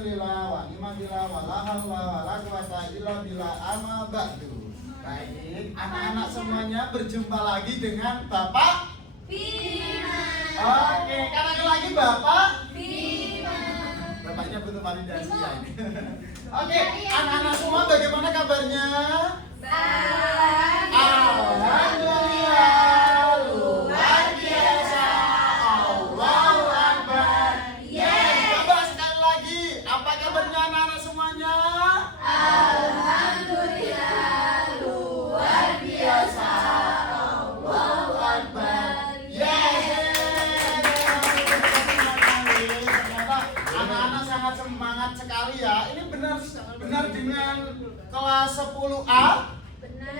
Alhamdulillah wa ni'matillah wa la haula wa la quwata illa billah amma ba'du. Baik, anak-anak semuanya berjumpa lagi dengan Bapak Bima. Oke, karena lagi Bapak Bima. Bapaknya butuh validasi ya. Oke, anak-anak semua bagaimana kabarnya? Baik. Alhamdulillah, luar biasa. Allahu Akbar. Coba sekali lagi, apa kabarnya anak-anak semuanya? Alhamdulillah, luar biasa. Allahu Akbar. Ternyata anak-anak sangat semangat sekali ya. Ini benar dengan kelas 10A. Benar.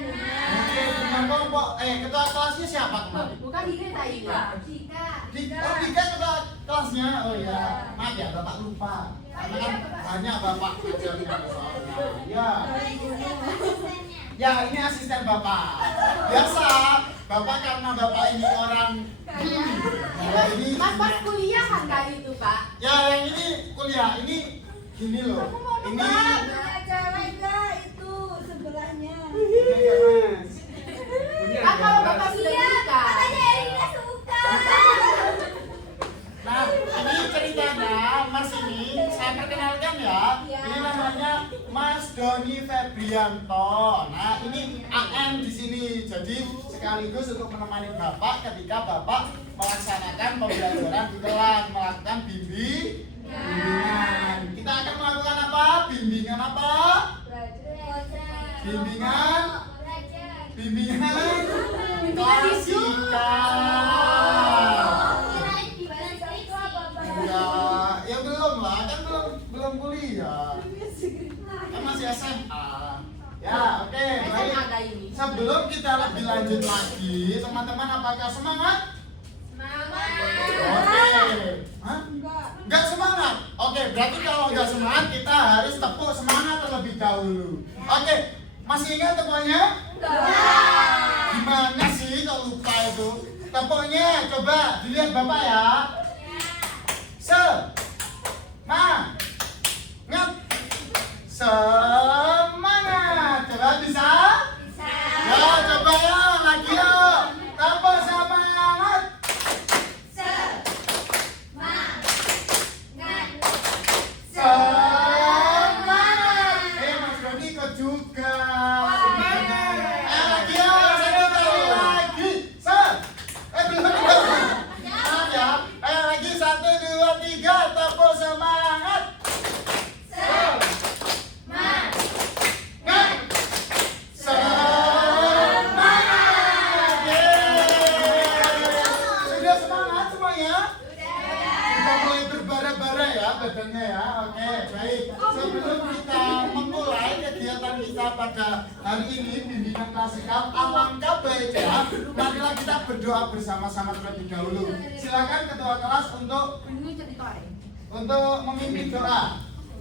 Oke, dengan kelompok ketua kelasnya siapa kemarin? Bukan Dika tadi, Pak. Dika. Dika ketua kelasnya. Oh ya, maaf ya Bapak lupa. Karena kan banyak Bapak ngajarnya soalnya. Ya. Ya, ini asisten Bapak. Biasa, Bapak karena Bapak ini orang ya ini Mas kuliah kan kali itu, Pak? ya yang ini kuliah, ini gini loh. Ini cewek itu sebelahnya. Kan kalau Bapak sudah nikah. Katanya Erina suka. Nah, ini ceritanya Mas ini saya perkenalkan ya. Ini namanya Mas Doni Febrianto. Nah, ini AM di sini. Jadi sekaligus untuk menemani Bapak ketika Bapak melaksanakan pembelajaran di kelas, melakukan bimbingan. Kita akan melakukan apa? Bimbingan apa? Bimbingan klasikal. Ya belum lah, kan belum kuliah. Kan masih SMA. Ya, oke, baik. Sebelum kita lebih lanjut lagi, teman-teman apakah semangat? Oke. Hah? Enggak semangat. Oke, berarti kalau enggak semangat kita harus tepuk semangat terlebih dahulu. Oke, masih ingat tepuknya? Gimana sih kalau lupa itu? Tepuknya coba dilihat Bapak ya. Semangat. Coba bisa? Ya, coba ya, lagi ya. Tepuk semangat. Semangat. Mas Doni ikut juga. Lagi ya, lagi. Belum. Maaf ya. Lagi 1, 2, 3. Tepuk semangat. Sudah semangat semuanya? Kita mulai berbara-bara ya badannya ya. Oke, baik. Sebelum kita memulai kegiatan kita pada hari ini bimbingan klasikal, alangkah baiknya marilah kita berdoa bersama-sama terlebih dahulu. Silakan ketua kelas untuk memimpin doa.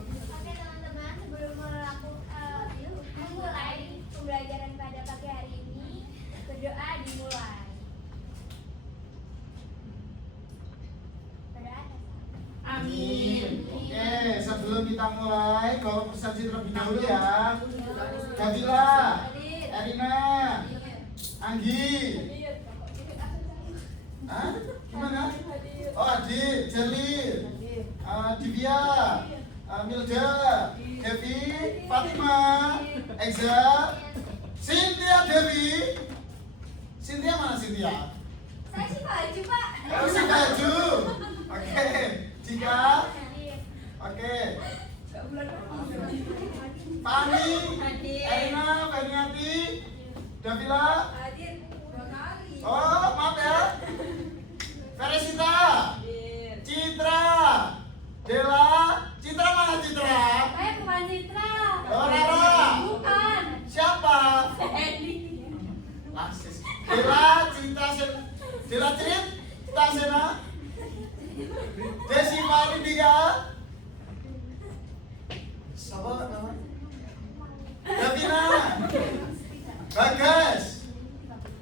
Oke teman-teman, sebelum memulai pembelajaran pada pagi hari ini, berdoa dimulai. Berdoa. Amin. Oke, sebelum kita mulai, bawa persepsi terlebih dahulu ya. Gabila, Erina, Anggi. Hah? Gimana? Oh, Adit, Jelly, Divya, Milda, Devi, Fatima, Eza, Cynthia Devi. Cynthia mana Cynthia? Saya sih baju Pak. Oh, si baju. Oke, Jika. Oke. Fani, Erina, Faniati, Davila. Oh, maaf ya. Veresita, Citra, Dela. Citra mana Citra? Saya bukan Citra. Oh, Rara. Bukan. Siapa? Eli. Lasis. Dela, Cinta, Dela Crit, Tasena, Desi Maridia. Siapa nama? Davina, Bagas.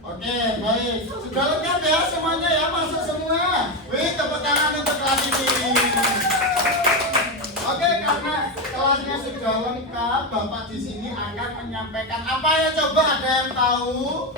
Oke, baik. Sudah lengkap ya semuanya ya, masuk semua. Wih, tepuk tangan untuk kelas ini. Oke, karena menyampaikan apa ya, coba ada yang tahu?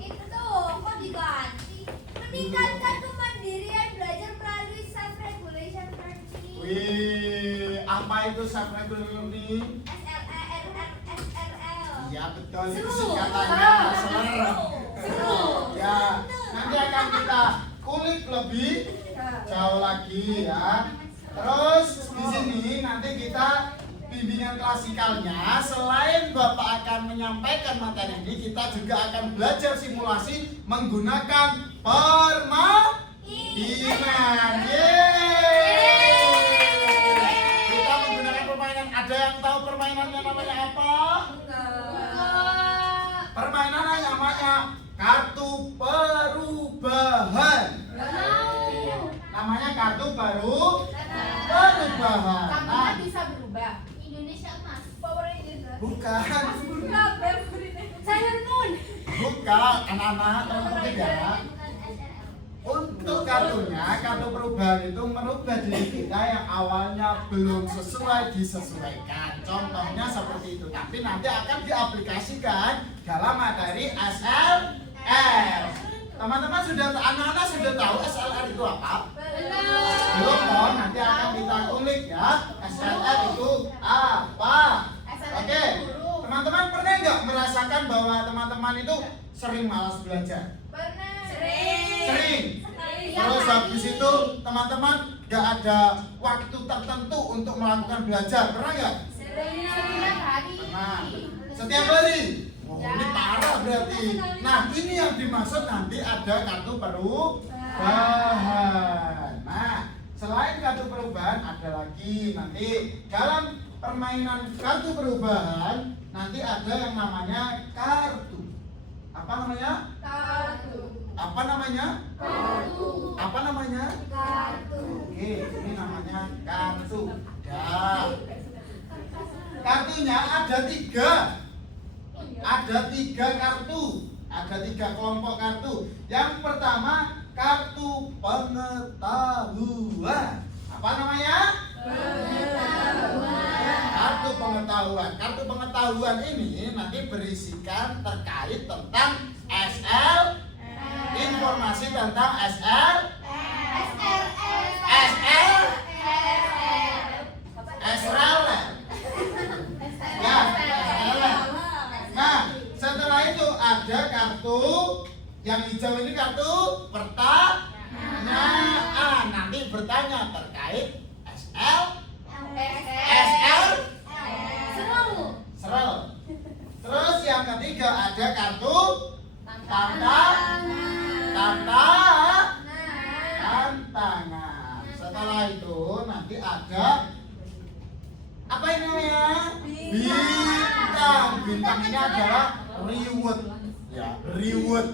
Itu tuh kok diganti? Meningkatkan kemandirian belajar melalui self regulation learning. Wih, apa itu self regulation learning? SLERRSRL. Iya betul, itu Seru. singkatannya SLR. Seru. Ya, nanti akan kita kulik lebih jauh lagi ya. Terus di sini nanti kita bimbingan klasikalnya, selain Bapak akan menyampaikan materi ini, kita juga akan belajar simulasi menggunakan permainan. Yeay! Kita menggunakan permainan. Ada yang tahu permainannya namanya apa? Permainannya namanya kartu perubahan. Namanya kartu perubahan. Nah, bisa berubah. Indonesia emas. Power Rangers. bukan, Sailor Moon. bukan anak-anak teman-teman ya. Untuk kartunya, kartu perubahan itu merubah diri kita yang awalnya belum sesuai disesuaikan. Contohnya seperti itu. Tapi nanti akan diaplikasikan dalam materi SLR. Teman-teman anak-anak sudah tahu SLR itu apa? Belum toh? Nanti akan kita kulik ya. SLR itu apa? Oke. Teman-teman pernah nggak merasakan bahwa teman-teman itu sering malas belajar? Sering. Terus habis itu teman-teman nggak ada waktu tertentu untuk melakukan belajar, pernah nggak? Nah, setiap hari. Oh, ini parah berarti. Nah, ini yang dimaksud nanti ada kartu perubahan. Nah, selain kartu perubahan ada lagi nanti dalam permainan kartu perubahan nanti ada yang namanya kartu. Apa namanya? Apa namanya? Apa namanya? Oke, ini namanya kartu. Ya. Kartunya ada 3. Ada 3 kartu. Ada 3 kelompok kartu. Yang pertama kartu pengetahuan. Apa namanya? Kartu pengetahuan. Kartu pengetahuan ini nanti berisikan terkait tentang SL, informasi tentang SL, ya, nah, setelah itu ada kartu yang hijau ini kartu pertanyaan. Nanti bertanya terkait SL, serel. Terus yang ketiga ada kartu tantangan. Setelah itu nanti ada apa ini namanya? Bintang. Bintang ini adalah reward. Ya, reward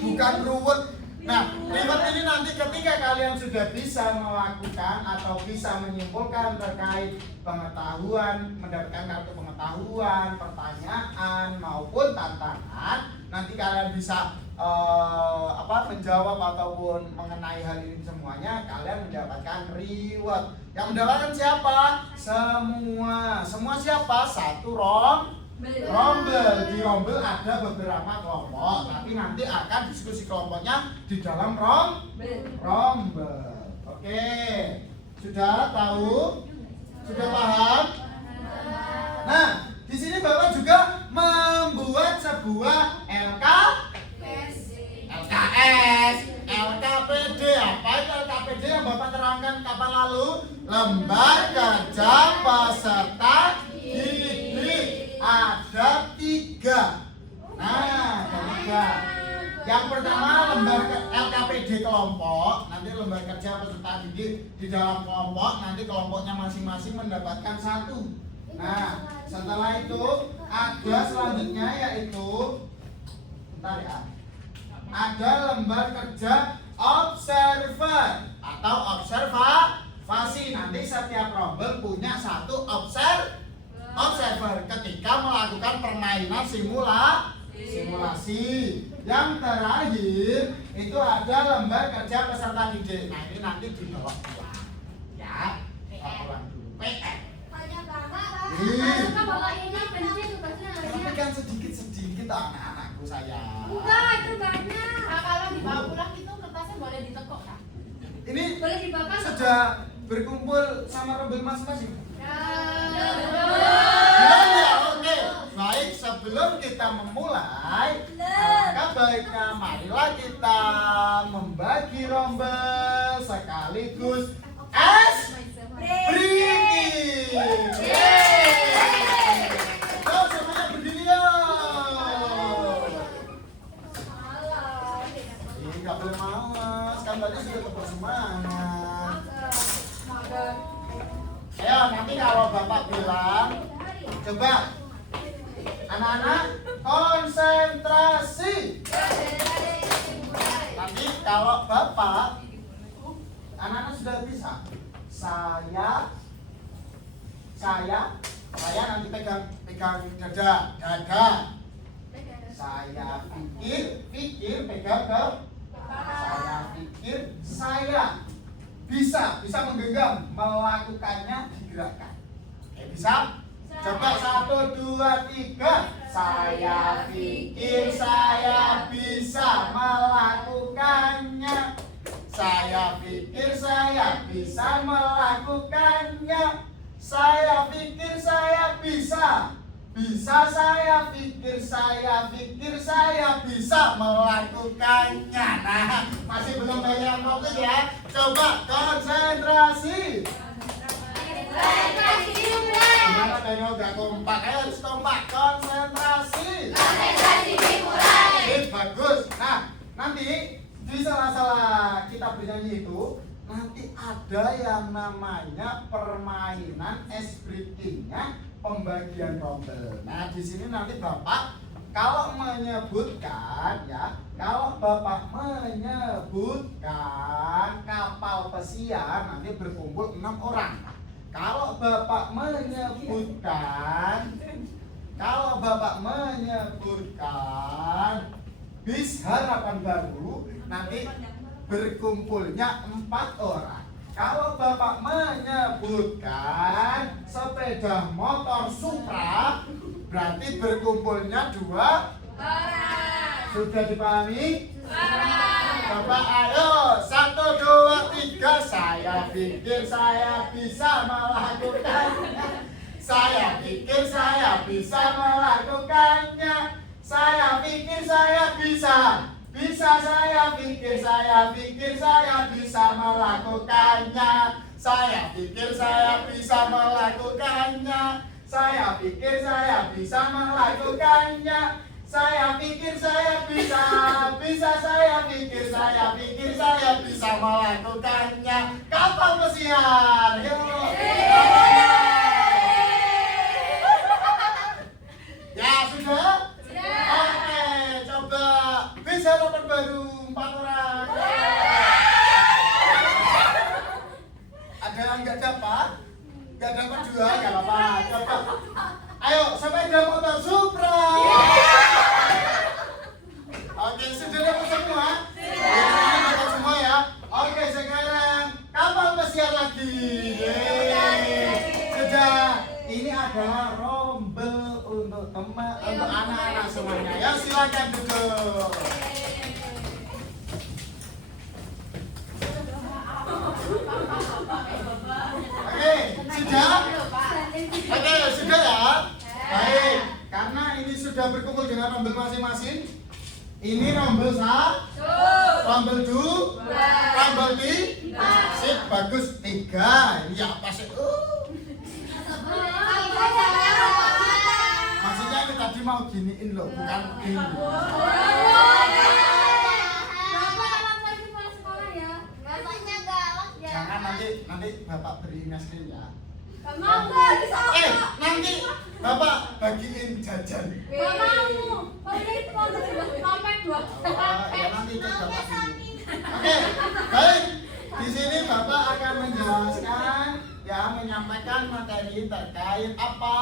bukan ruwet. Nah, reward ini nanti ketika kalian sudah bisa melakukan atau bisa menyimpulkan terkait pengetahuan, mendapatkan kartu pengetahuan, pertanyaan maupun tantangan, nanti kalian bisa menjawab ataupun mengenai hal ini semuanya, kalian mendapatkan reward. Yang mendapatkan siapa? Semua siapa? Satu rombel. Di rombel ada beberapa kelompok, tapi nanti akan diskusi kelompoknya di dalam rombel. Oke, sudah tahu? Sudah paham? Nah, di sini Bapak juga membuat sebuah LKS, LKPD. Apa itu LKPD yang Bapak terangkan kapan lalu? Lembar kerja peserta didik. Ada 3. Nah, ada 3. Yang pertama lembar LKPD kelompok. Nanti lembar kerja peserta didik di dalam kelompok. Nanti kelompoknya masing-masing mendapatkan 1. Nah, setelah itu ada selanjutnya yaitu, bentar ya, ada lembar kerja observer atau observasi. Nanti setiap rombel punya 1 observer ketika melakukan permainan simulasi. Yang terakhir itu ada lembar kerja peserta didik. Nah, ini nanti dibawa pulang ya, pulang dulu. PR. Banyak banget, Pak. Ih. Bapak ini toh anak-anakku sayang. Enggak, itu banyak. Nah, kalau dibawa pulang itu kertasnya boleh ditekuk kan? Ini Boleh dibakar? sudah berkumpul sama rombel masing-masing. Ya. Ya, oke. Baik, sebelum kita memulai, maka baiknya marilah kita membagi rombel sekaligus breaking. Yuk, semuanya berdiri yuk. Ih, nggak boleh malas, kan tadi sudah tetap semangat. Ayo, nanti kalau Bapak bilang, coba anak-anak konsentrasi. Nanti kalau Bapak, anak-anak sudah bisa. Saya nanti pegang dada. Saya pikir pegang ke. Saya pikir saya bisa menggenggam, melakukannya digerakkan. Oke, bisa? Coba 1, 2, 3. Saya pikir saya bisa melakukannya. Saya pikir saya bisa melakukannya. Saya pikir saya bisa. Saya pikir saya bisa melakukannya. Nah, masih belum banyak fokus ya. Coba konsentrasi. Gimana Daniel gak kompak? Ayo harus kompak. Konsentrasi. Bagus. Nah, nanti di salah-salah kita bernyanyi itu nanti ada yang namanya permainan ice breaking-nya, pembagian rombel. Nah, di sini nanti Bapak kalau menyebutkan kapal pesiar nanti berkumpul 6 orang. Kalau Bapak menyebutkan bis harapan baru nanti berkumpulnya 4 orang. Kalau Bapak menyebutkan sepeda motor Supra berarti berkumpulnya 2 orang. Sudah dipahami? Bapak ayo 1, 2, 3. Saya pikir saya bisa melakukannya. Saya pikir saya bisa melakukannya. Saya pikir saya bisa. Saya pikir saya bisa melakukannya. Saya pikir saya bisa melakukannya. Saya pikir saya bisa melakukannya. Saya pikir saya bisa. Saya pikir saya bisa melakukannya. Kapal pesiar. Yuk. Ya sudah? Oke, coba bisa harapan baru 4 orang. Ada yang nggak dapat? Nggak dapat juga, nggak apa-apa. Coba. Ayo, sepeda motor Supra. Oke, sudah dapat semua? Dapat semua ya. Oke, sekarang kapal pesiar lagi. Sudah. Ini adalah rombel untuk anak-anak semuanya. Ya, silakan duduk. Oke, sudah? Oke, sudah ya? Baik, karena ini sudah berkumpul dengan rombel masing-masing. Ini rombel rombel rombel sip, bagus 3. Ini apa sih? Maksudnya ini tadi mau giniin loh, bukan gini. Jangan nanti Bapak beri nasi ya. Nanti Bapak bagiin jajan. Gak mau. Ya nanti itu Bapak beli. Oke, baik. Di sini Bapak akan menjelaskan ya, menyampaikan materi terkait apa?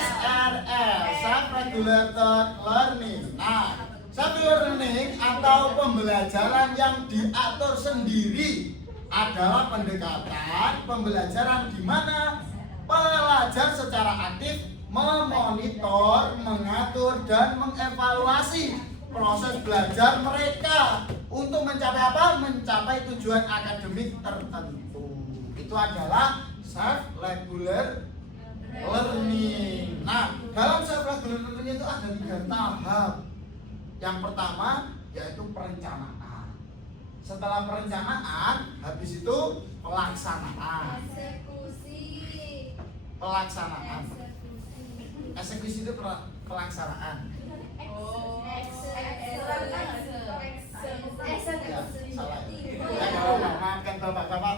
SRL, Self-Regulated Learning. Nah, self-learning atau pembelajaran yang diatur sendiri adalah pendekatan pembelajaran di mana pelajar secara aktif memonitor, mengatur, dan mengevaluasi proses belajar mereka untuk mencapai apa? Mencapai tujuan akademik tertentu. Itu adalah self-regular learning. Nah, dalam self-regular learning itu ada 3 tahap. Yang pertama yaitu perencanaan. Setelah perencanaan, habis itu pelaksanaan. Pelaksanaan. Eksekusi itu pelaksanaan. Ya, salah. Ya, kalau maafkan bapak-bapak.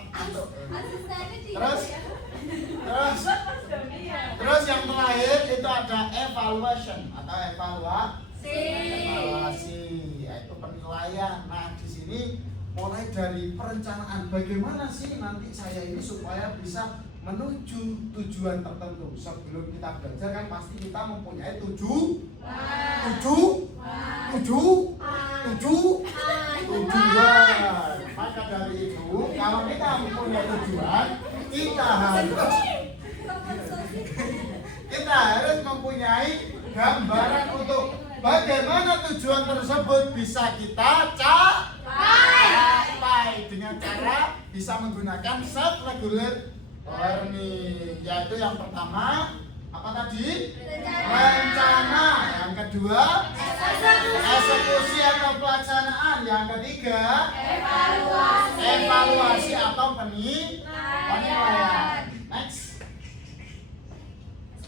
Terus yang terakhir itu ada evaluation atau evaluasi, yaitu penilaian. Nah, di sini mulai dari perencanaan, bagaimana sih nanti saya ini supaya bisa menuju tujuan tertentu. Sebelum kita belajar kan pasti kita mempunyai tujuan. Maka dari itu, kalau kita mempunyai tujuan, kita harus mempunyai gambaran untuk bagaimana tujuan tersebut bisa kita capai dengan cara bisa menggunakan self-regular learning. Yaitu yang pertama apa tadi? Rencana. Yang kedua eksekusi atau pelaksanaan. Yang ketiga evaluasi atau penilaian. Next.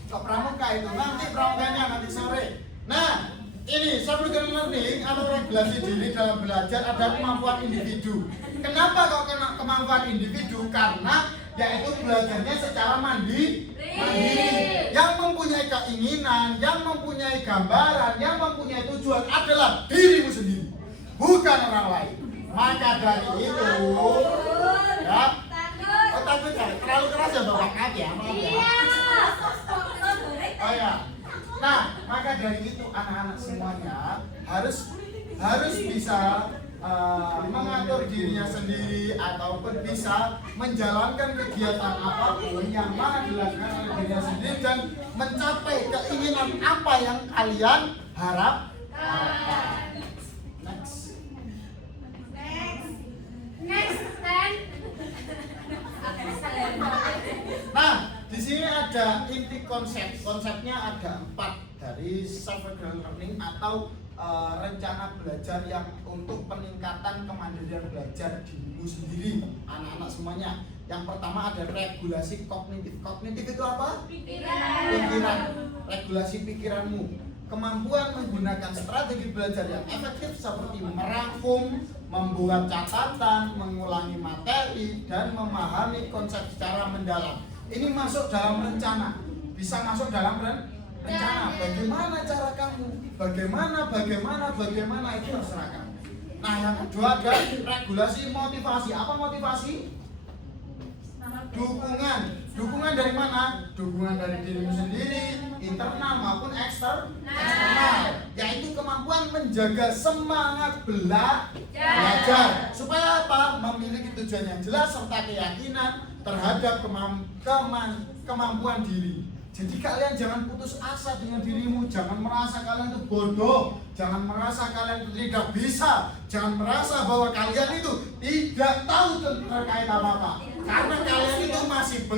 Kok pramuka itu? Nanti pramukanya nanti sore. Nah, ini self-regular learning atau regulasi diri dalam belajar ada kemampuan individu. Kenapa kok kemampuan individu? Karena yaitu belajarnya secara mandiri, yang mempunyai keinginan, yang mempunyai gambaran, yang mempunyai tujuan adalah dirimu sendiri, bukan orang lain. Maka dari itu, ya, takut ya, terlalu keras ya bapak, maaf ya. Oh ya, nah maka dari itu anak-anak semuanya harus bisa mengatur dirinya sendiri ataupun bisa menjalankan kegiatan apapun yang mana dilakukan oleh dirinya sendiri dan mencapai keinginan apa yang kalian harapkan. Next. Nah, di sini ada inti konsep. Konsepnya ada 4 dari self-regular learning atau rencana belajar yang untuk peningkatan kemandirian belajar dirimu sendiri, anak-anak semuanya. Yang pertama ada regulasi kognitif. Kognitif itu apa? Pikiran. Regulasi pikiranmu. Kemampuan menggunakan strategi belajar yang efektif seperti merangkum, membuat catatan, mengulangi materi, dan memahami konsep secara mendalam. Ini masuk dalam rencana. Bisa masuk dalam rencana. Bagaimana cara kamu? Bagaimana itu terserah kamu. Nah, yang kedua ada regulasi motivasi. Apa motivasi? Dukungan. Dukungan dari mana? Dukungan dari dirimu sendiri, internal maupun eksternal. Yaitu kemampuan menjaga semangat belajar. Supaya apa? Memiliki tujuan yang jelas serta keyakinan terhadap kemampuan diri. Jadi kalian jangan putus asa dengan dirimu, jangan merasa kalian itu bodoh, jangan merasa kalian itu tidak bisa, jangan merasa bahwa kalian itu tidak tahu terkait apa-apa. Karena kalian itu masih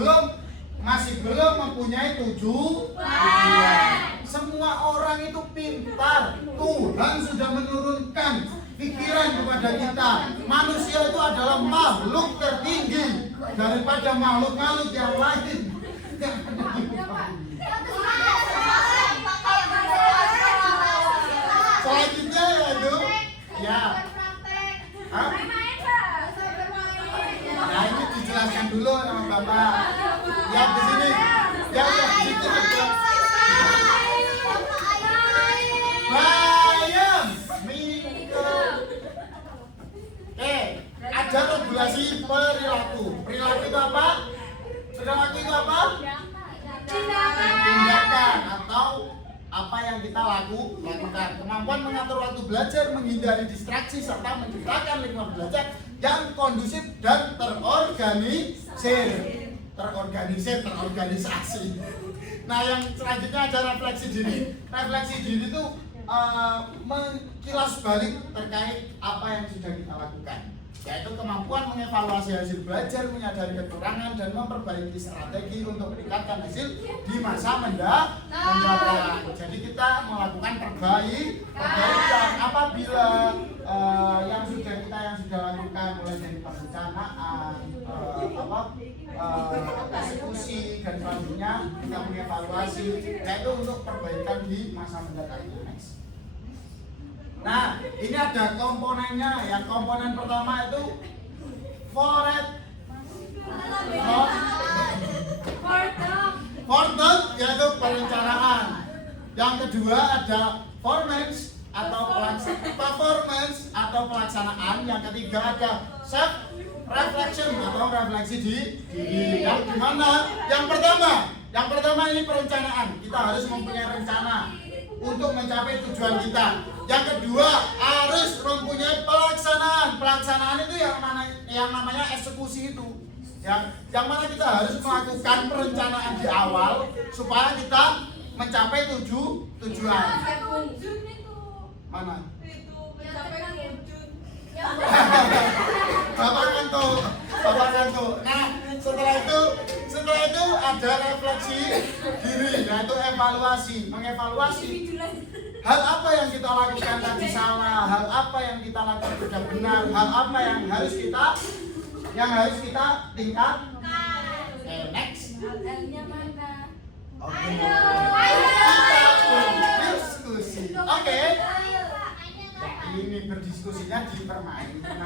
belum mempunyai tujuan. Semua orang itu pintar. Tuhan sudah menurunkan pikiran kepada kita. Manusia itu adalah makhluk tertinggi daripada makhluk-makhluk yang lain. Selanjutnya yaitu ya. Hah? Nah, ini dijelaskan dulu sama Bapak. Ya di sini. Ya di sini. Bayam. Ada regulasi perilaku. Perilaku itu apa? Perilaku itu apa? Tindakan atau apa yang kita lakukan. Kemampuan mengatur waktu belajar, menghindari distraksi serta menciptakan lingkungan belajar yang kondusif dan terorganisir. terorganisasi. Nah, yang selanjutnya ada refleksi diri. Refleksi diri itu mengkilas balik terkait apa yang sudah kita lakukan, yaitu kemampuan mengevaluasi hasil belajar, menyadari kekurangan, dan memperbaiki strategi untuk meningkatkan hasil di masa mendatang. Jadi kita melakukan perbaikan apabila yang sudah lakukan mulai dari perencanaan, eksekusi, dan selanjutnya kita mengevaluasi, yaitu untuk perbaikan di masa mendatang. Next. Nah, ini ada komponennya. Yang komponen pertama itu forethought, yaitu perencanaan. Yang kedua ada performance atau pelaksanaan. Yang ketiga ada self reflection atau refleksi diri. Yang dimana? Yang pertama ini perencanaan. Kita harus mempunyai rencana untuk mencapai tujuan kita. Yang kedua harus mempunyai pelaksanaan. Pelaksanaan itu yang namanya eksekusi itu. Yang mana kita harus melakukan perencanaan di awal supaya kita mencapai tujuan. Mana? Bapak kantuk. Nah, setelah itu ada refleksi diri, yaitu mengevaluasi hal apa yang kita lakukan tadi salah, hal apa yang kita lakukan sudah benar, hal apa yang harus kita tingkatkan. Next. Oke. Diskusi. Oke. Ini berdiskusinya di permainan.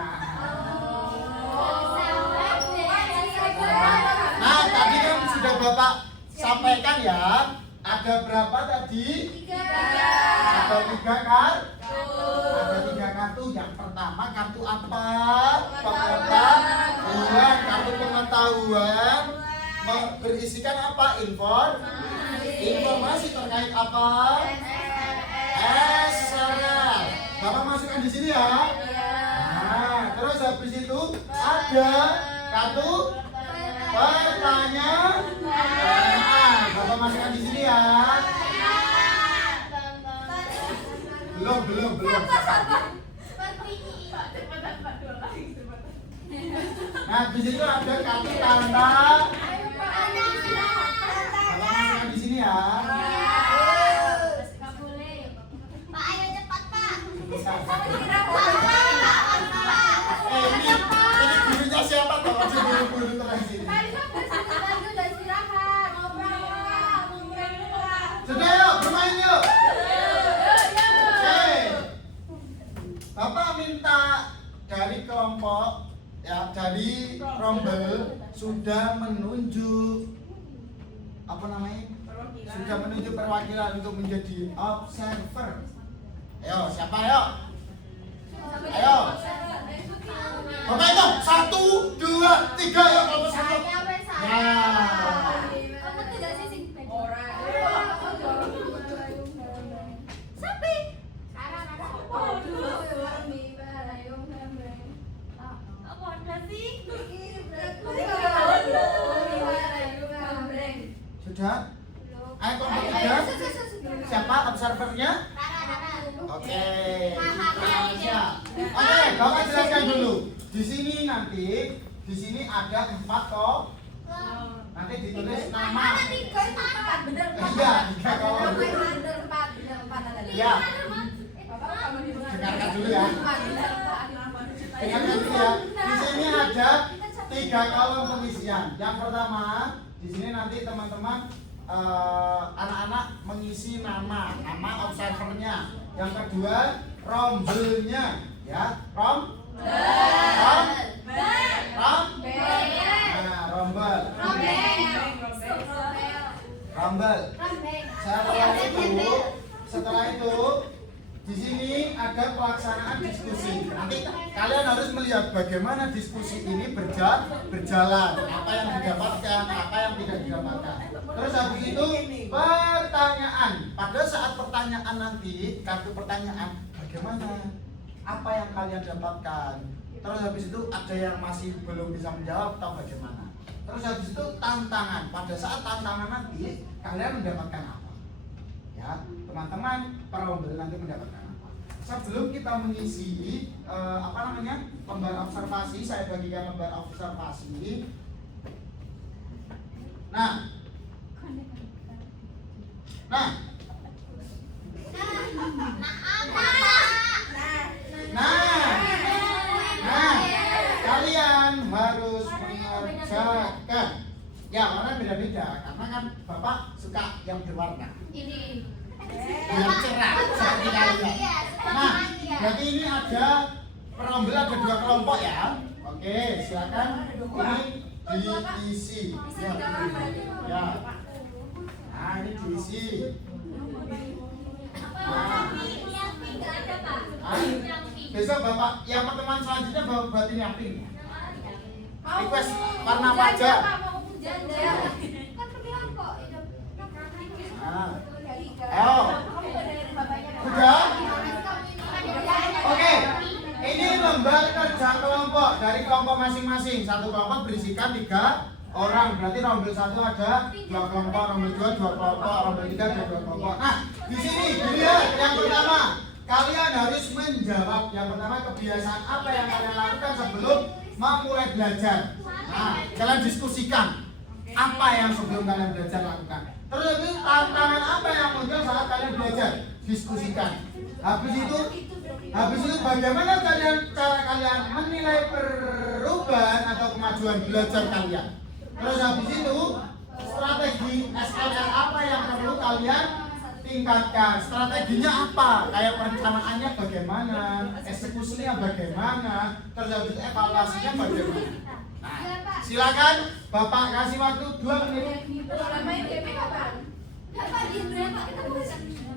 Nah, tadi kan sudah Bapak sampaikan ya, ada berapa tadi? Ada 3 kartu. Ada 3 kartu. Yang pertama kartu apa? Pengetahuan. Kartu pengetahuan berisikan apa? Informasi terkait apa? Esensial. Bapak masukkan di sini ya. Nah, terus habis itu ada kartu pertanyaan. Bapak masukkan di sini ya. Belum. Nah, di situ ada kartu tanda. Bapak masukkan di sini ya. Ini gurunya siapa toh? Guru terakhir. Sudah yuk, bermain yuk. Bapak minta dari kelompok ya, dari rombel sudah menunjuk sudah menunjuk perwakilan untuk menjadi observer. Ayo, siapa ayo? Ayo. Bapak itu 1, 2, 3 ya kalau satu. Nah. Sudah? Ayo kelompok 3. Siapa observernya? Oke. Bapak jelaskan dulu. Di sini ada 4 toh. Nanti ditulis nama. Iya, 3 kolom. Iya. Dengarkan dulu ya. Di sini ada 3 kolom pengisian. Yang pertama, di sini nanti teman-teman anak-anak mengisi nama observernya. Yang kedua, rombelnya, ya, rombel. Setelah itu di sini ada pelaksanaan diskusi. Nanti kalian harus melihat bagaimana diskusi ini berjalan, apa yang didapatkan, apa yang tidak didapatkan. Terus habis itu pertanyaan. Pada saat pertanyaan nanti, kartu pertanyaan, bagaimana? Apa yang kalian dapatkan? Terus habis itu ada yang masih belum bisa menjawab atau bagaimana? Terus habis itu tantangan. Pada saat tantangan nanti kalian mendapatkan apa? Ya, teman-teman perombel nanti mendapatkan apa? Sebelum kita mengisi lembar observasi, saya bagikan lembar observasi. Nah, kalian harus mengerjakan. Ya, warna beda-beda karena kan Bapak suka yang berwarna. Ini. Yang cerah seperti kalian. Nah, berarti ini ada perombel ada 2 kelompok ya. Oke, silakan ini diisi. Ya. Nah, ini diisi. Besok Bapak yang pertemuan selanjutnya buat ini yang pink. Request warna apa aja? Nah. Ayo. Sudah? Oke. Ini lembar kerja kelompok dari kelompok masing-masing. Satu kelompok berisikan 3 orang. Berarti rombel 1 ada 2 kelompok, rombel 2 2 kelompok, rombel 3 ada 2 kelompok. Nah, di sini dilihat yang pertama, kalian harus menjawab. Yang pertama, kebiasaan apa yang kalian lakukan sebelum memulai belajar. Nah, kalian diskusikan apa yang sebelum kalian belajar lakukan. Terus itu tantangan apa yang muncul saat kalian belajar, diskusikan. Habis itu bagaimana cara kalian menilai perubahan atau kemajuan belajar kalian. Terus habis itu strategi SLR apa yang perlu kalian tingkatkan. Strateginya apa? Kayak perencanaannya bagaimana, eksekusinya bagaimana, terus habis itu evaluasinya bagaimana. Nah, silakan Bapak kasih waktu 2 menit.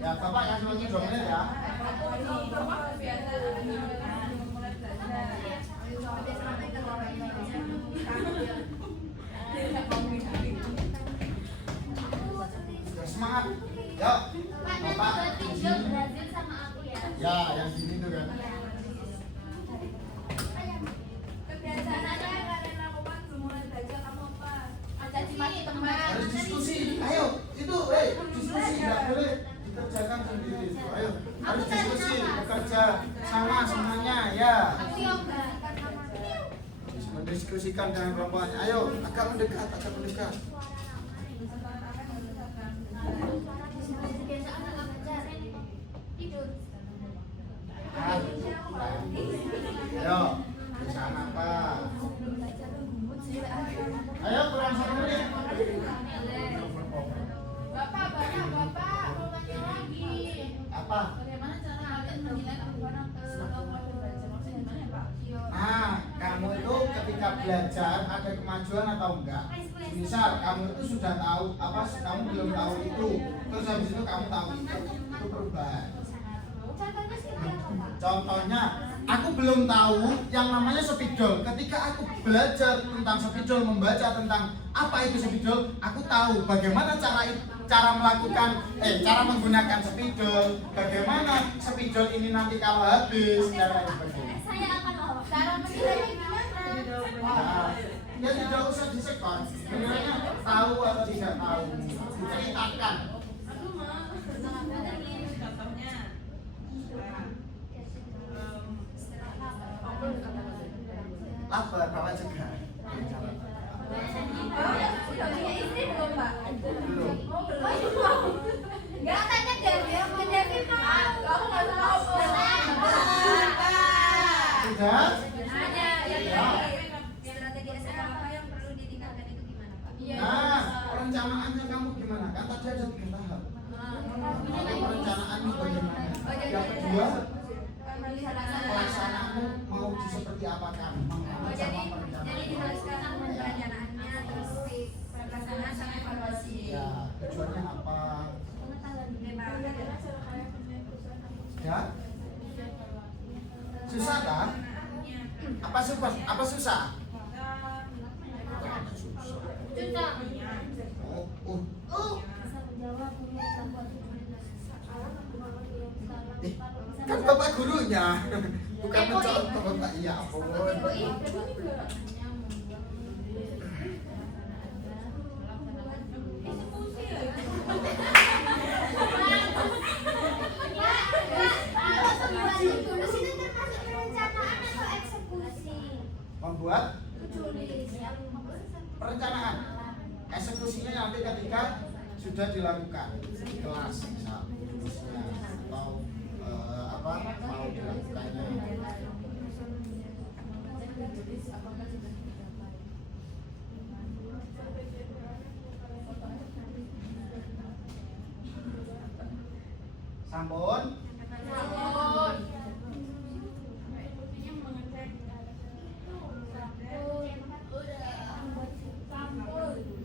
Ya, Bapak kasih waktu 2 menit ya. Semangat. Yuk. Bapak di sini. Ya, yang sini tuh kan. Harus diskusi. Ayo, itu, diskusi nggak boleh dikerjakan sendiri. Ayo, harus diskusi, bekerja sama semuanya ya. Mendiskusikan dengan kelompoknya. Ayo, agak mendekat. Ayo, di sana Pak. Ayo, kurang 1 menit. Bapak, mau tanya lagi. Apa? Bagaimana cara kalian menilai perubahan kemampuan belajar? Maksudnya gimana ya, Pak? Nah, kamu itu ketika belajar ada kemajuan atau enggak? Misal kamu itu sudah tahu kamu belum tahu itu, terus habis itu kamu tahu itu perubahan. Contohnya, aku belum tahu yang namanya spidol. Ketika aku belajar tentang spidol, membaca tentang apa itu spidol, aku tahu bagaimana cara menggunakan spidol, bagaimana spidol ini nanti kalau habis dan lain sebagainya. Cara menilainya gimana? Nah, ya tidak usah disekon, sebenarnya tahu atau tidak tahu, diceritakan. Lapar, Bapak juga. Punya istri belum, Pak? Belum. Enggak, tanya Devi, ke Devi mau. Kamu nggak tahu. Sudah? Strategi SLR apa yang perlu ditingkatkan itu gimana, Pak? Nah, perencanaannya kamu gimana? Kan tadi ada 3 tahap. Perencanaanmu bagaimana? Yang kedua, pelaksanaanmu mau seperti apa kamu? Jadi dijelaskan perencanaannya, terus pelaksanaan sama evaluasi. Ya, tujuannya apa? Ya? Susah kan? Apa susah? Kan Bapak gurunya, bukan mencontoh Bapak. Iya, ampun. Perencanaan. Eksekusinya nanti ketika sudah dilakukan di kelas misal rumusnya atau mau dilakukannya. Sampun.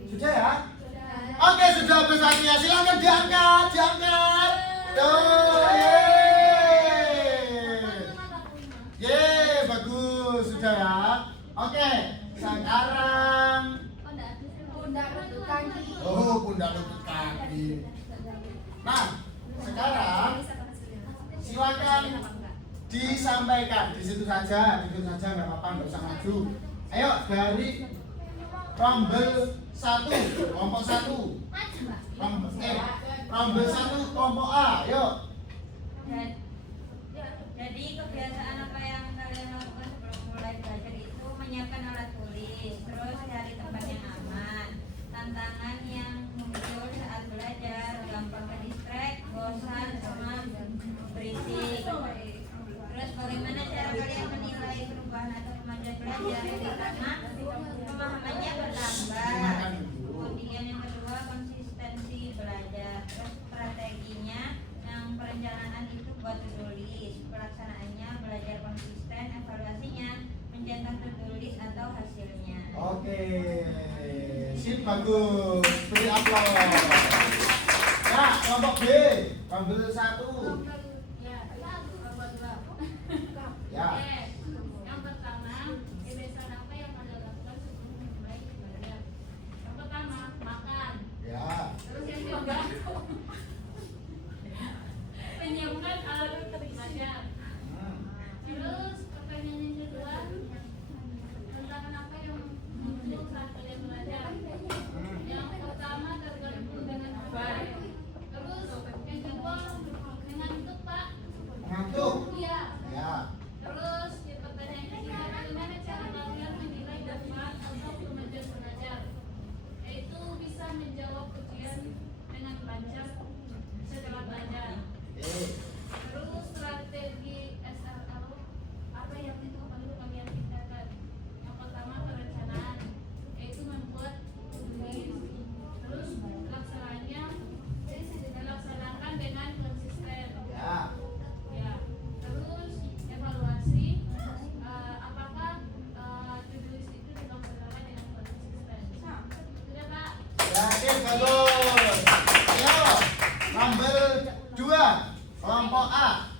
Sudah ya? Oke, sudah habis waktunya. Silakan diangkat. Tuh, yeay, bagus, sudah ya. Oke, sekarang pundak lutut kaki. Nah, sekarang silakan disampaikan di situ saja nggak apa-apa, nggak usah maju. Ayo dari rombel 1 kelompok 1, rombel 1 kelompok A, yuk. Jadi kebiasaan apa yang kalian lakukan sebelum mulai belajar itu menyiapkan alat tulis, terus cari tempat yang aman. Tantangan yang muncul saat belajar gampang ke distract, bosan sama berisik. Terus bagaimana cara kalian menilai perubahan atau kemajuan belajar? Karena pemahamannya bertambah. Kemudian yang kedua konsistensi belajar. Terus strateginya yang perencanaan itu buat to-do list, pelaksanaannya belajar konsisten, evaluasinya mencetak to-do list atau hasilnya. Oke, sip, bagus, beri aplaus. Ya, kelompok B, rombel 1. Ya. Yang pertama, kebiasaan apa yang kalian lakukan sebelum mulai belajar? Yang pertama, makan. Ya. Terus yang kedua, menyiapkan alat untuk belajar. Terus pertanyaan yang kedua, tantangan apa yang muncul saat kalian belajar? Yang pertama tergabung dengan apa? Terus yang kedua, mengantuk Pak. Mengantuk. Iya. Ya. Terus di pertanyaan ketiga, bagaimana cara kalian menilai dapat atau kemajuan belajar? Yaitu bisa menjawab ujian dengan lancar setelah belajar. Terus strategi SRL apa yang itu perlu kalian tingkatkan? Yang pertama perencanaan, yaitu membuat tulis. Terus pelaksanaannya dilaksanakan dengan konsisten. Ya. Ya. Terus evaluasi, apakah to-do list itu dilaksanakan dengan konsisten? Sudah Pak? Ya, sip, bagus. Ayo, rombel 2, kelompok A.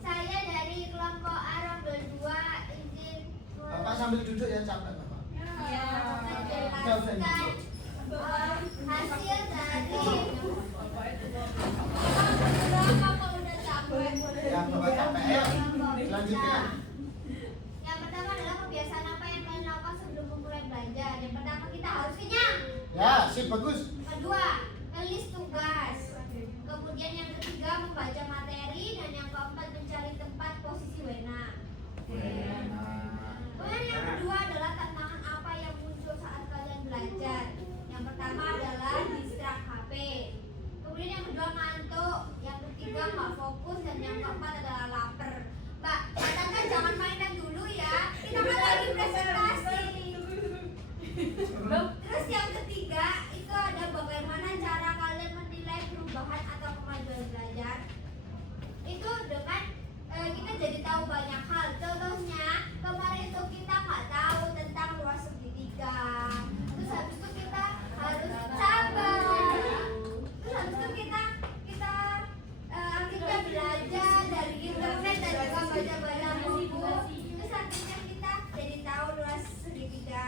Saya dari kelompok A rombel 2 izin Bapak sambil duduk ya, capek Bapak. menjelaskan hasil dari Bapak udah capek. Ya, Bapak capek. Ayo, selanjutnya. Yang pertama adalah kebiasaan apa yang kalian lakukan sebelum memulai belajar. Yang pertama kita harus kenyang. Ya, sip, bagus. Kedua, menulis tugas. Kemudian yang ketiga membaca materi dan yang keempat mencari tempat posisi wena. Kemudian yang kedua adalah tantangan apa yang muncul saat kalian belajar. Yang pertama adalah distrak HP. Kemudian yang kedua ngantuk. Yang ketiga nggak fokus dan yang keempat adalah lapar. Mbak, katakan jangan mainan dulu ya. Kita kan lagi presentasi. Terus yang ketiga itu ada bagaimana cara kalian menilai perubahan atau kemajuan belajar. Itu dengan kita jadi tahu banyak hal. Contohnya kemarin itu kita nggak tahu tentang ruas segitiga. Terus habis itu kita harus sabar. Terus habis itu kita akhirnya belajar dari internet dan juga baca-baca buku. Terus akhirnya kita jadi tahu ruas segitiga.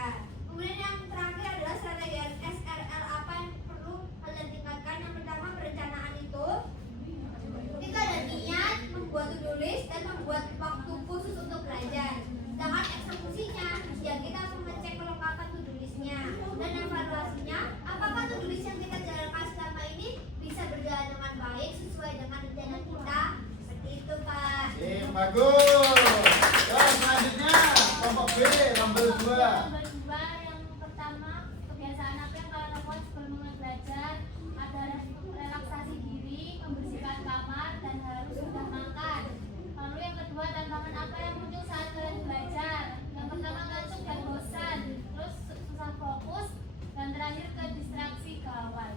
Kemudian yang terakhir adalah strategi SRL apa yang perlu kalian tingkatkan. Yang pertama perencanaan itu ada niat, membuat to-do list dan membuat waktu khusus untuk belajar. Sedangkan eksekusinya ya kita mengecek kelengkapan to-do listnya dan evaluasinya apakah to-do list yang kita jalankan selama ini bisa berjalan dengan baik sesuai dengan rencana kita. Seperti itu Pak. Sip, bagus. Terus selanjutnya kelompok B, rombel berdua. Yang pertama, kebiasaan apa yang kalian lakukan sebelum mulai belajar? Ada relaksasi diri, membersihkan kamar, dan harus sudah makan. Lalu yang kedua, tantangan apa yang muncul saat kalian belajar? Yang pertama, ngantuk dan bosan, terus susah fokus, dan terakhir ke distraksi kawan.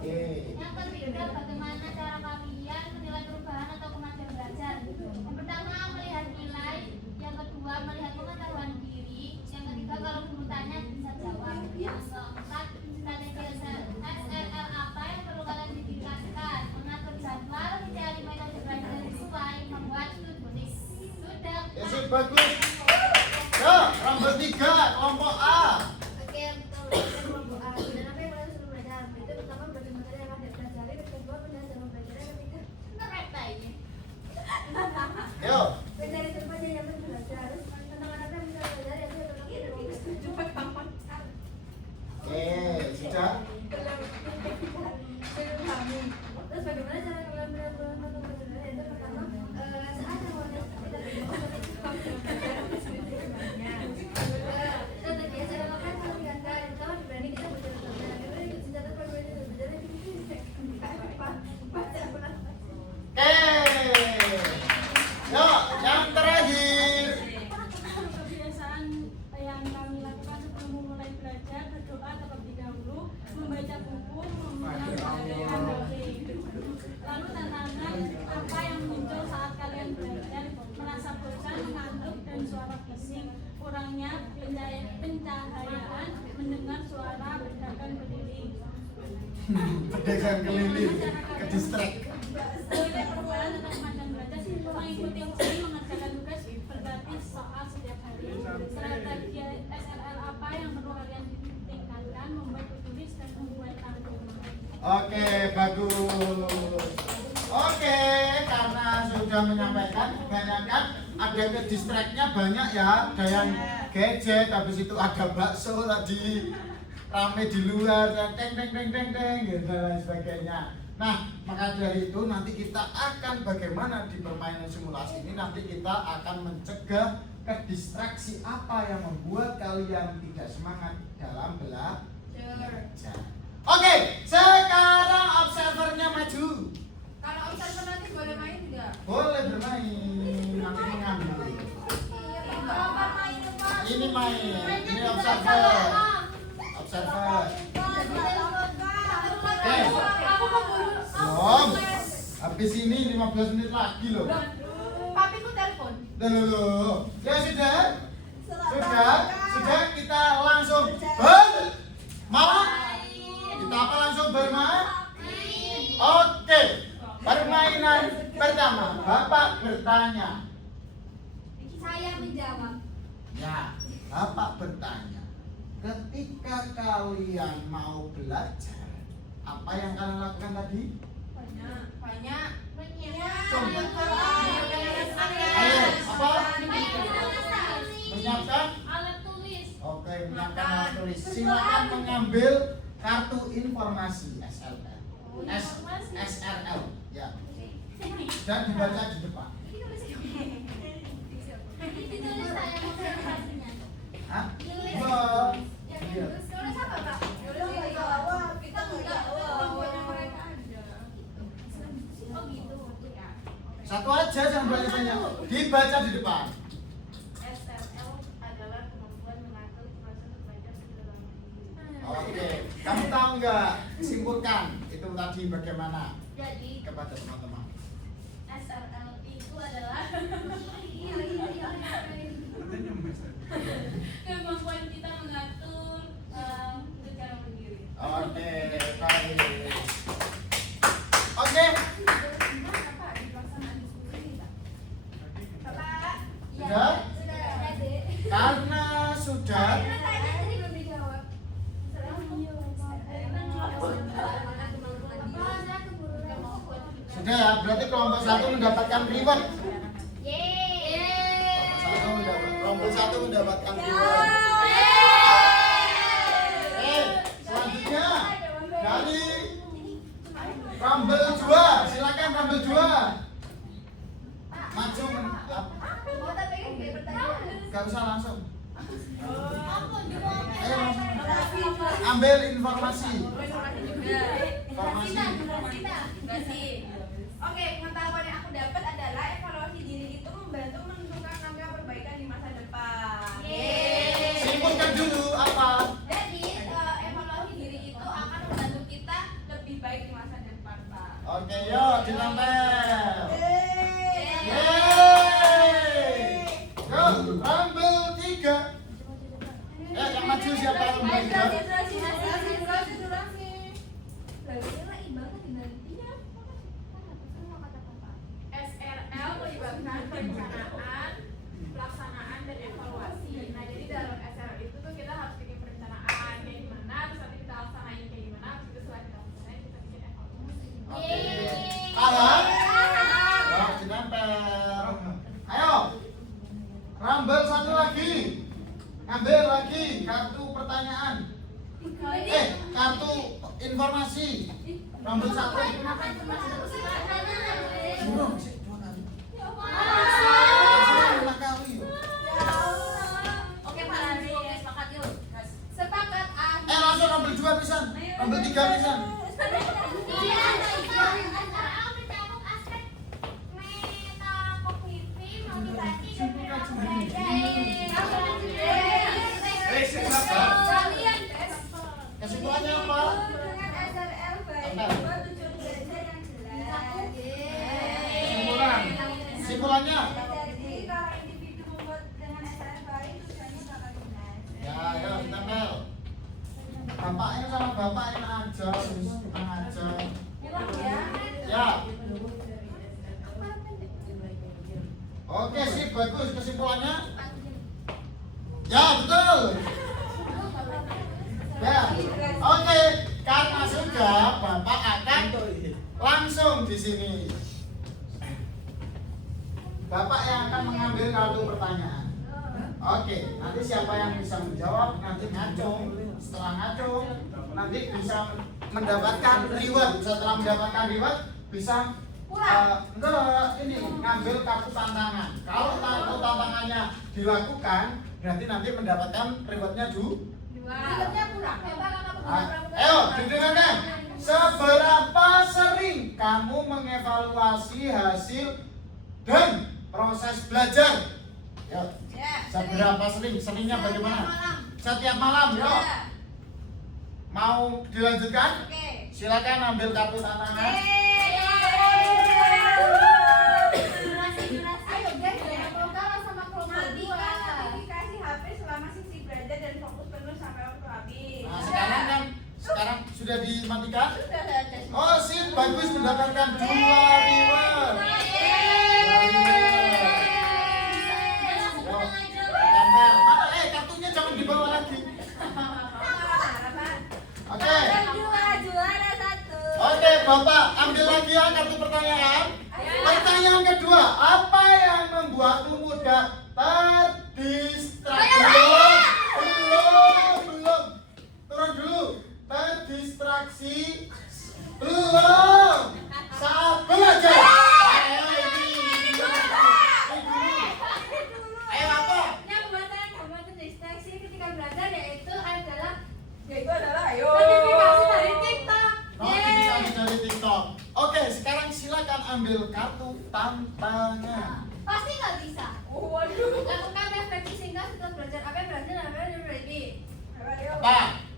Yang ketiga, bagaimana cara kalian menilai perubahan atau kemajuan belajar? Yang pertama, melihat nilai. Yang kedua, melihat pengetahuan diri. Yang ketiga, kalau bertanya bisa jawab. Yang keempat, strategi SRL apa yang perlu kalian ditingkatkan? Mengatur jadwal, mencari metode belajar yang sesuai, membuat to-do list. Sudah. Ya, bagus. Ya, nomor 3, kelompok A. Oke, kelompok A. Dan apa yang kalian suruh belajar? Itu pertama belajar materi yang ada pelajari, yang kedua penjelasan belajar, yang ketiga Yo. mencari tempat yang nyaman belajar. Terus tantangan apa yang bisa belajar yang cepat gampang. Sudah. Terus bagaimana cara kalian benar-benar untuk belajar? Itu pertama saat yang warna strategi cara makan harus diganti. Pertama berani kita belajar belajar. Kedua ikut senjata berbeda belajar Yo, yang terakhir. Kebiasaan yang kami lakukan sebelum memulai belajar, berdoa terlebih dahulu, membaca buku, mendengarkan dongeng. Lalu tantangan apa yang muncul saat kalian belajar? Merasa bosan, mengantuk, dan suara bising. Kurangnya pencahayaan, mendengar suara pedagang keliling. Pedagang keliling, ke distrik. Sebagai perubahan tentang kemajuan belajar, mengikuti hobi, mengerjakan tugas berganti soal setiap hari. Strategi SRL apa yang perlu kalian tingkatkan? Membuat to-do list dan membuat rangkuman. Oke, bagus. Oke, karena sudah menyampaikan, kebanyakan ada ke distriknya banyak ya. Ada yang gadget, habis itu ada bakso tadi rame di luar, teng teng teng teng teng gitu dan sebagainya. Nah, maka dari itu nanti kita akan bagaimana di permainan simulasi ini nanti kita akan mencegah ke distraksi apa yang membuat kalian tidak semangat dalam belajar. Oke, sekarang observernya maju. Kalau observer nanti boleh main enggak? Boleh bermain, nanti mengambil. Ini main, ini observer. Observer. Belum. Habis ini 15 menit lagi loh. Papiku telepon. Loh. Ya sudah kita langsung mau? Kita apa langsung bermain? Oke. Permainan pertama, Bapak bertanya. Saya menjawab. Ya, Bapak bertanya. Ketika kalian mau belajar, apa yang kalian lakukan tadi? Banyak. Ayo, apa? Menyiapkan? Alat tulis. Oke, menyiapkan alat tulis. Silakan mengambil kartu informasi SLL. SRL, ya. Dan dibaca di depan. Ditulis saya observasinya. Hah? Iya. Oh gitu. Satu aja, jangan banyak-banyak. Dibaca di depan. SRL adalah kemampuan mengatur proses belajar dalam diri. Oke, kamu tahu nggak? Simpulkan itu tadi bagaimana Jadi kepada teman-teman. SRL itu adalah kemampuan kita mengatur secara mandiri. Oke, baik. Oke, sudah? Karena sudah, sudah ya. Berarti kelompok 1 mendapatkan reward. Kelompok 1 mendapatkan reward. Selanjutnya dari Rumble 2, silakan Rumble 2. Maju, gak usah langsung. ambil informasi. Informasi juga. Informasi. Oke, pengetahuan yang aku dapat adalah evaluasi diri itu membantu menentukan langkah perbaikan di masa depan. Simpulkan dulu apa? Jadi evaluasi diri itu akan membantu kita lebih baik di masa depan, Pak. Oke, yuk ditempel. Yuk, ambil 3. Yang maju siapa ambil 3? SRL melibatkan perencanaan, pelaksanaan, dan evaluasi. Nah, jadi dalam SRL itu tuh kita harus bikin perencanaan kayak gimana, terus nanti kita laksanain kayak gimana, terus itu setelah kita laksanain kita bikin evaluasi. Oke. Paham? Yuk, ditempel. Ayo. Rambel satu lagi. Ambil lagi kartu pertanyaan. Kartu informasi. Rambel satu. Burung sih 2 kali. Lima kali. Oke, Pak Lari, sepakat yuk. Sepakat. Langsung rambel 2 pisan. Rambel 3 pisan. Kesimpulannya apa? Dengan SRL baik dua tujuan belajar yang jelas. Kesimpulan. Kesimpulannya. Jadi kalau individu membuat dengan SRL baik tujuannya bakal jelas. Ya, ayo ditempel. Bapaknya sama bapaknya aja, terus kita aja. Ya. Oke, sip, bagus. Kesimpulannya? Ya, betul. Ya. Oke, karena sudah Bapak akan langsung di sini. Bapak yang akan mengambil kartu pertanyaan. Oke, nanti siapa yang bisa menjawab nanti ngacung. Setelah ngacung, nanti bisa mendapatkan reward. Setelah mendapatkan reward bisa ini ngambil kartu tantangan. Kalau kartu tantangannya dilakukan, berarti nanti mendapatkan rewardnya Ayo, didengarkan. Seberapa sering kamu mengevaluasi hasil dan proses belajar? Yuk. Seberapa sering? Seringnya bagaimana? Setiap malam. Yuk. Mau dilanjutkan? Silakan ambil kartu tantangan. Ayo guys, kalah sama kelompok 2. Notifikasi HP selama sesi belajar dan fokus penuh sampai waktu habis. Nah, sekarang sudah dimatikan? Sudah saya tes. Oh, sip, bagus mendapatkan 2 reward. Tempel. Mana? Kartunya jangan dibawa lagi. Oke. Juara 1. Oke, Bapak ambil lagi ya kartu pertanyaan. Pertanyaan kedua, apa yang membuatmu mudah terdistraksi? Belum. Turun dulu. Terdistraksi? Belum. Saat belajar. Ayo apa? Yang membuat kamu terdistraksi ketika belajar yaitu adalah ayo. notifikasi dari TikTok. Notifikasi dari TikTok. Oke, sekarang silakan ambil kartu tantangan. Pasti nggak bisa. Waduh. Lakukan refleksi singkat setelah belajar apa yang belajar apa yang ready. Pak.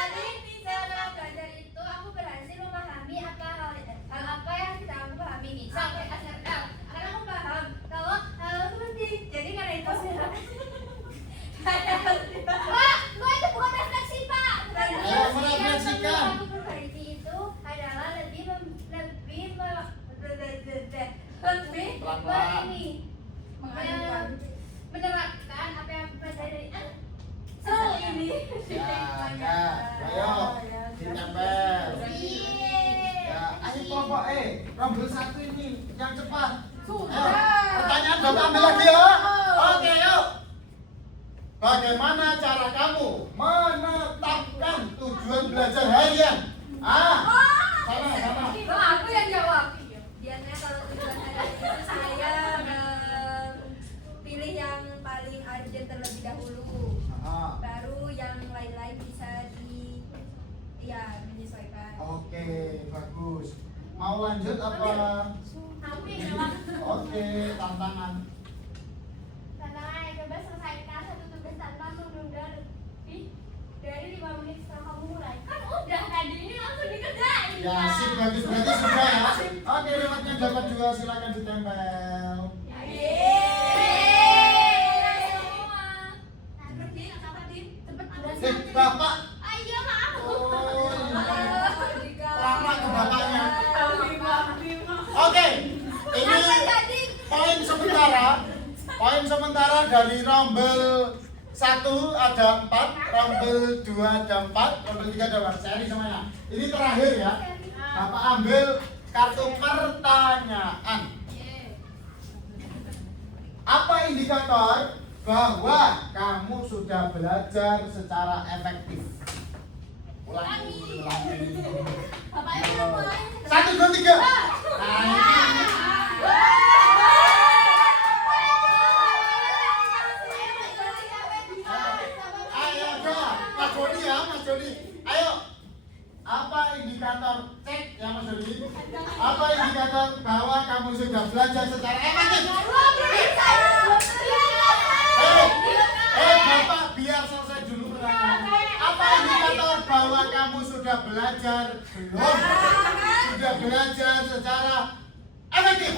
Jadi setelah belajar itu aku berhasil memahami hal apa yang tidak aku pahami nih sampai SRL. Karena aku paham kalau hal seperti jadi karena itu Pak, itu bukan refleksi Pak. Ayo merefleksikan. Aku perbaiki itu adalah lebih Pelan-pelan. menerapkan apa yang aku pelajari ini. Ya, ayo ditempel. Ya, ayo kelompok rambut 1 ini yang cepat. Pertanyaan Bapak ambil lagi ya. Oke, yuk. Bagaimana cara kamu menetapkan tujuan belajar harian? Sana. Aku yang jawab. Biasanya kalau tujuan harian itu saya Mau lanjut apa? Tapi Oke, tantangan. tantangan yang coba selesaikan satu tugas tanpa menunda lebih dari 5 menit setelah kamu mulai. Kan udah tadi ini langsung dikerjain. Ya, sip, bagus, berarti sudah ya. Oke, remote-nya dapat 2, silakan ditempel. Bapak. Ayo Kak. Oh, lama ke bapaknya. Oke, ini poin sementara dari rombel 1 ada 4, rombel 2 ada 4, rombel 3 ada 4. Seri semuanya. Ini terakhir ya. Bapak ambil kartu pertanyaan. Apa indikator bahwa kamu sudah belajar secara efektif? Ulangi. Bapaknya udah mulai. 1, 2, 3. Nah, ini. Ayo, coba. Mas Joni ya, Mas Joni. Ayo. Apa indikator cek ya Mas Joni? Apa indikator bahwa kamu sudah belajar secara efektif? Bapak, biar selesai dulu pertanyaan. Apa indikator bahwa kamu sudah belajar belum? Sudah belajar secara efektif?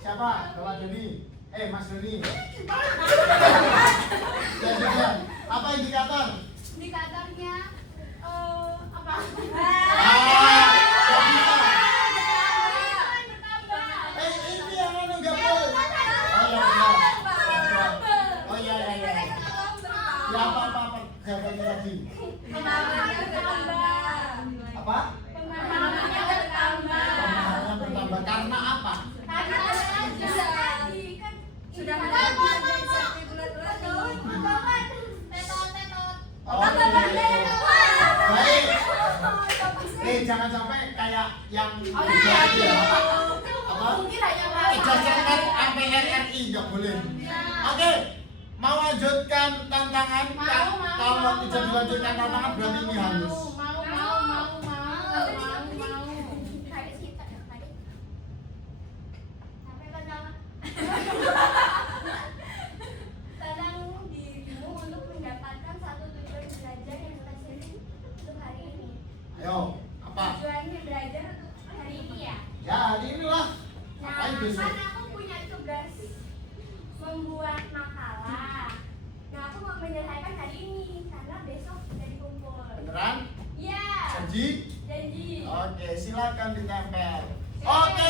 Siapa? Bapak Joni. Mas Joni. Ya sudah. Apa indikator? Indikatornya apa? Ini yang mana nggak boleh? Oh iya. Ya apa jawabannya tadi? Apa? Pemahamannya bertambah karena apa? Sudah Baik. Jangan sampai kayak yang apa? Ijazahkan sampai RRI nggak boleh. Oke, mau lanjutkan tantangan? Kalau tidak dilanjutkan tantangan berarti ini halus. Tentang dirimu untuk mendapatkan satu tujuan belajar yang spesifik untuk hari ini. Ayo, apa? Tujuannya belajar untuk hari ini ya. Ya, hari inilah. Nah, Apain besok? kan aku punya tugas membuat makalah. Nah, aku mau menyelesaikan hari ini karena besok jadi kumpul. Beneran? Iya. Janji? Janji. Oke, silakan ditempel. Oke,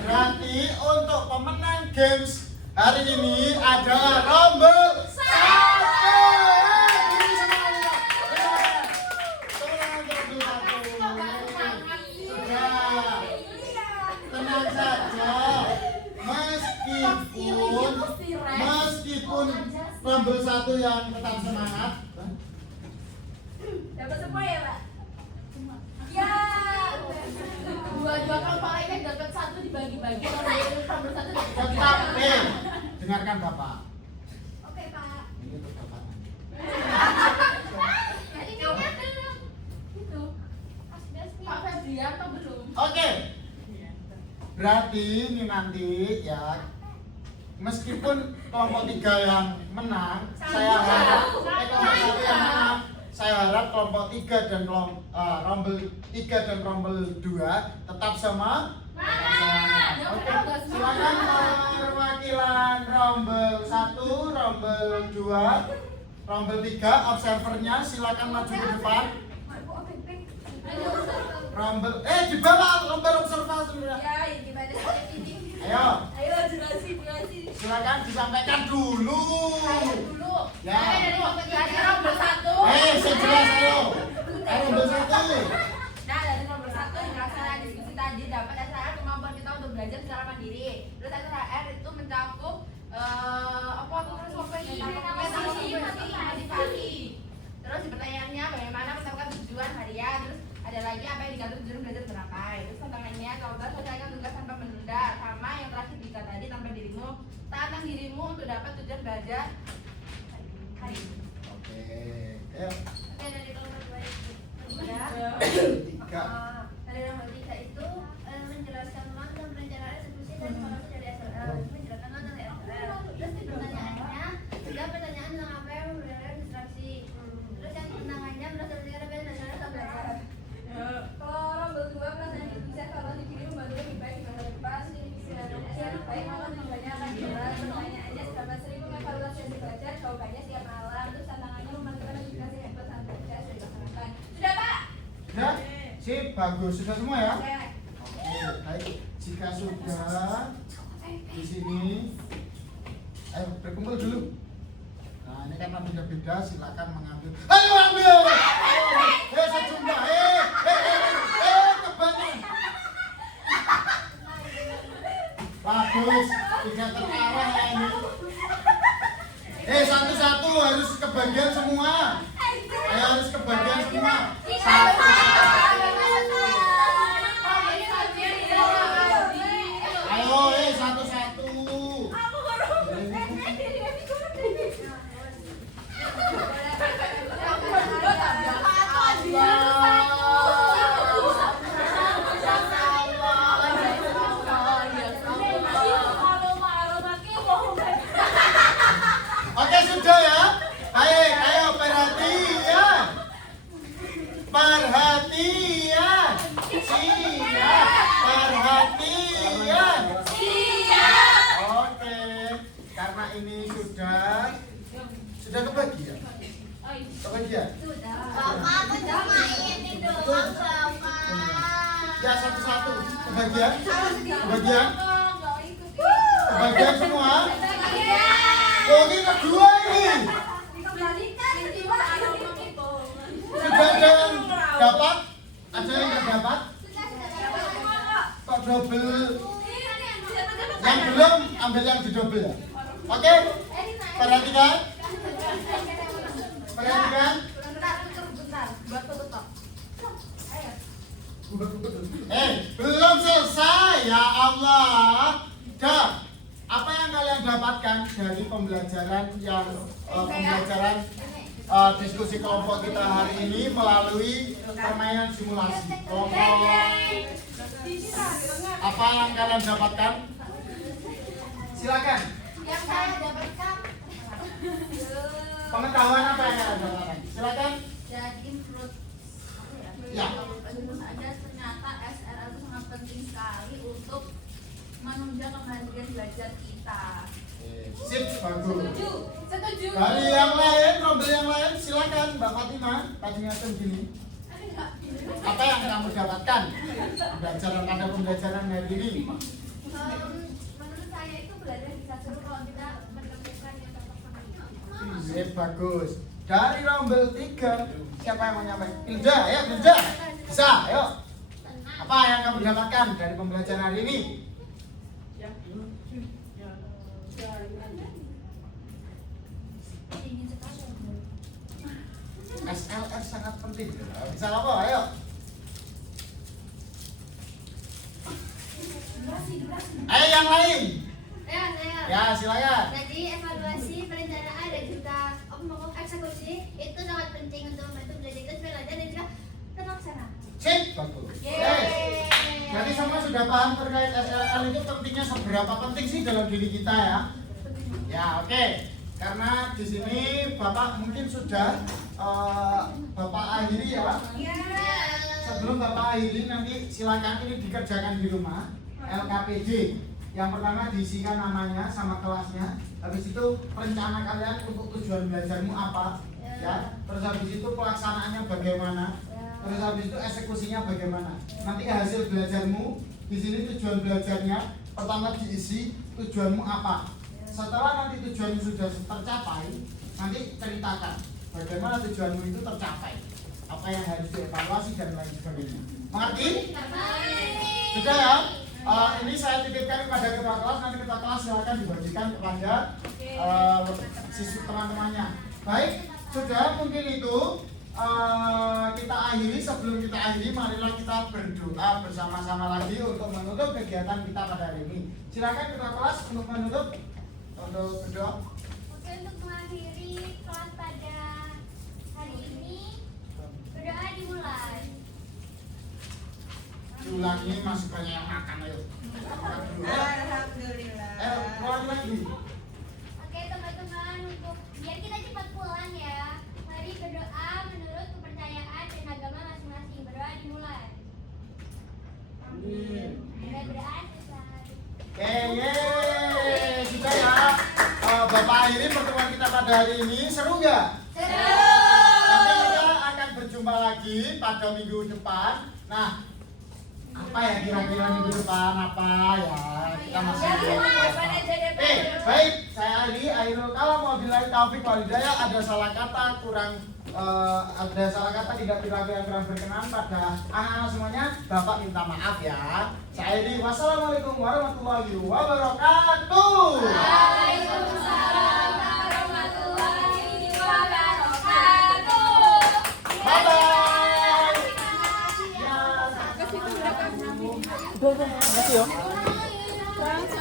berarti untuk pemenang games hari ini adalah rombel 1. Tenang saja, meskipun rombel 1 yang tetap semangat. Dapat semua ya, Pak? Ya. Dua kelompok lainnya dapat 1 dibagi-bagi. Kalau satu Tetap, dengarkan Bapak. Oke, Pak. Ini untuk Bapak. Jadi ingat dulu. Itu. Asbesnya. Pak Febrianto belum. Oke. Berarti ini nanti ya, meskipun kelompok 3 yang menang, saya harap kelompok 1 yang menang, saya harap kelompok 3 dan rombel 3 dan rombel 2 tetap sama. Oke, silakan perwakilan rombel 1, rombel 2, rombel 3, observernya silakan maju ke depan. Rombel, di bawah rombel observasi. Ya, gimana ini? Ayo, Ayo jelasin. silakan disampaikan dulu. Ya. Dari nomor 1. Saya jelas ayo. Rombel 1. Nah, dari nomor 1 dilaksanakan diskusi tadi dapat SHR kemampuan kita untuk belajar secara mandiri. Terus SHR itu mencakup motivasi. Terus pertanyaannya bagaimana menetapkan tujuan harian. Terus ada lagi apa yang digantung tujuan belajar tercapai. Terus tantangannya coba selesaikan tugas tanpa menunda. Sama yang terakhir jika tadi tanpa dirimu, tantang dirimu untuk dapat tujuan belajar hari ini. Oke. Ayo. Oke, dari kelompok 2 itu. Ya. 3. bagus. Sudah semua ya? Oke, baik. Jika sudah di sini, ayo berkumpul dulu. Nah, ini karena beda-beda, silakan mengambil. Ayo ambil. Sejumlah. Kebanyakan. Bagus, tidak terarah ya ini. Satu-satu harus kebagian semua. Ayo harus kebagian semua. Ayo, satu-satu. Oke, sudah ya. Ayo perhatian. Perhatian. Siap. Perhatian. Oke. Karena ini sudah kebagian. Kebagian. Ya, satu-satu. Kebagian. Kebagian semua. Oh, ini kedua ini. Sudah ada yang dapat? Ada yang nggak dapat? Kok double? Yang belum ambil yang di double ya. Oke? Perhatikan. Belum selesai ya Allah. Dah. Apa yang kalian dapatkan dari pembelajaran diskusi kelompok kita hari ini melalui permainan simulasi kelompok? Apa yang kalian dapatkan? Silakan. Yang saya dapatkan Pengetahuan apa yang kalian dapatkan? Silakan. jadi menurut Ya. ada ternyata SRL itu sangat penting sekali untuk menunjang kemajuan belajar kita. Sip, bagus. Setuju. Dari yang lain, rombel yang lain, silakan Mbak Fatima. Tadinya begini. Apa yang kamu dapatkan pada pembelajaran hari ini? Menurut saya itu belajar bisa seru kalau kita menemukan yang cocok sama kita. Sip, bagus. Dari rombel 3, siapa yang mau nyampe? Pilja, ayo Pilja. Bisa, ayo. Apa yang kamu dapatkan dari pembelajaran hari ini? SLR sangat penting. Bisa apa? Ayo. Ayo yang lain. Ya, silakan. Jadi evaluasi, perencanaan dan juga eksekusi itu sangat penting untuk membantu belajar kita supaya belajar dan juga terlaksana. Sip, bagus. Jadi semua sudah paham terkait SLR itu pentingnya seberapa penting sih dalam diri kita ya? Ya, oke. Karena di sini Bapak mungkin sudah Bapak akhiri ya Pak. Sebelum Bapak akhiri nanti silakan ini dikerjakan di rumah. LKPD. Yang pertama diisikan namanya sama kelasnya. Habis itu rencana kalian untuk tujuan belajarmu apa? Ya. Terus habis itu pelaksanaannya bagaimana? Terus habis itu eksekusinya bagaimana? Nanti hasil belajarmu di sini tujuan belajarnya pertama diisi tujuanmu apa? Setelah nanti tujuanmu sudah tercapai, nanti ceritakan bagaimana tujuanmu itu tercapai, apa yang harus dievaluasi dan lain sebagainya. Mengerti? Sudah ya? Ini saya titipkan kepada ketua kelas, nanti ketua kelas silakan dibagikan kepada siswa teman-temannya. Baik, sudah mungkin itu kita akhiri. Sebelum kita akhiri, marilah kita berdoa bersama-sama lagi untuk menutup kegiatan kita pada hari ini. Silakan ketua kelas untuk menutup. Untuk berdoa. Oke, untuk mengakhiri kelas pada hari ini, berdoa dimulai. Diulangi, masih banyak yang makan, ayo. Alhamdulillah. Ulangi lagi. Oke teman-teman, untuk biar kita cepat pulang ya, mari berdoa menurut kepercayaan dan agama masing-masing. Berdoa dimulai. Amin. Mulai berdoa selesai. Yeay, sudah ya. Bapak akhiri pertemuan kita pada hari ini. Seru nggak? Seru. Nanti kita akan berjumpa lagi pada minggu depan Nah, apa ya kira-kira minggu depan apa ya? Kita masih baik, saya Ali Ainul Kalam wabillahi taufik wal hidayah. Ada salah kata tidak perilaku yang kurang berkenan pada anak-anak semuanya, Bapak minta maaf ya. Saya Ali, wassalamualaikum warahmatullahi wabarakatuh. Waalaikumsalam warahmatullahi wabarakatuh. Bye bye. Terima kasih ya. Terima kasih.